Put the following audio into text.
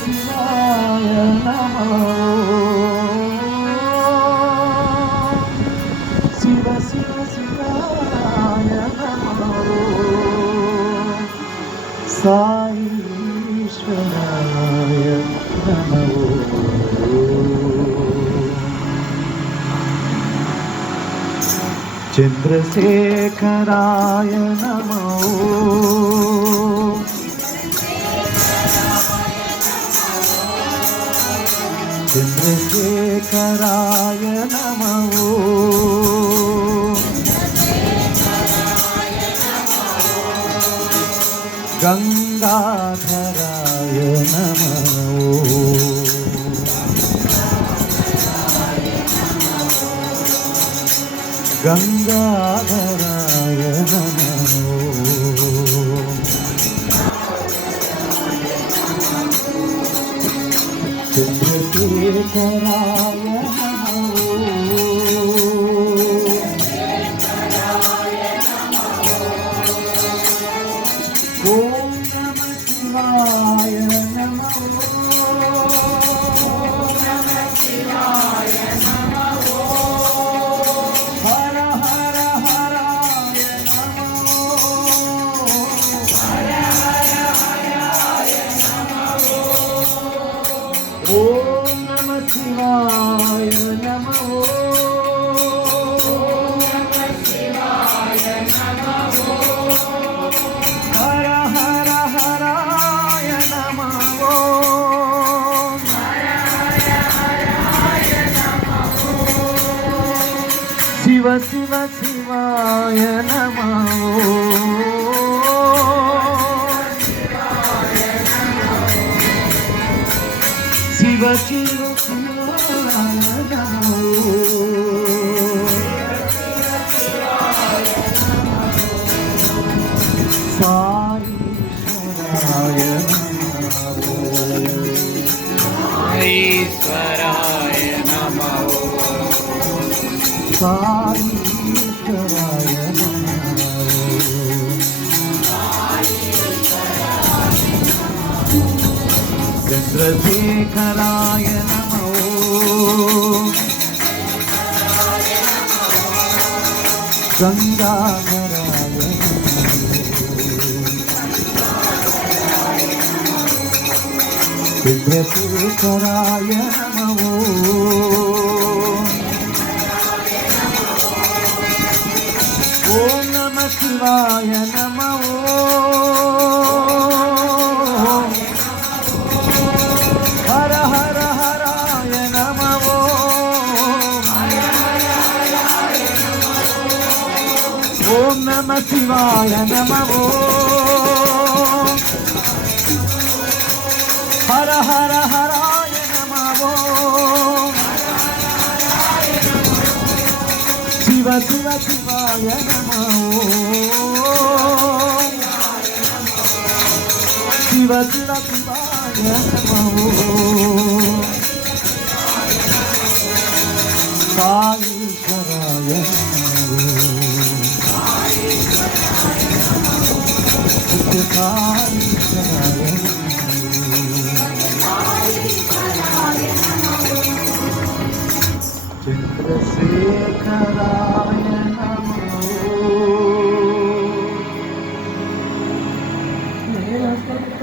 శివాయ నమో శివ శివ శివాయ నమో సాయీశ్వరాయ నమో చంద్రశేఖరాయ నమో చంద్రశేఖరాయ నమో గంగాధరాయ నమో గంగాధరాయ నమో చంద్రశేఖరాయ నమో ఓం నమః శివాయ నమో నమః శివాయ నమో హర హర హరాయ నమో హర హర హరాయ నమో ఓం నమః శివాయ నమో నమః శివాయ నమో హర హర హరాయ నమో హర హర హరాయ నమో శివ శివ శివాయ నమో శివ శివ శివాయ నమో సాయీశ్వరాయ నమో ఈశ్వరాయ నమో సాయీశ్వరాయ నమో చంద్రశేఖరాయ నమో గంగాధరాయ చంద్రశేఖరాయ నమో ఓం నమః శివాయ నమో హర హర హరాయ నమో ఓం నమః శివాయ నమో హర హర హరాయ నమో శివ శివ శివాయ నమో శివ శివ శివాయ నమో సాయీశ్వరాయ నమో సాయీశ్వరాయ చంద్రశేఖరా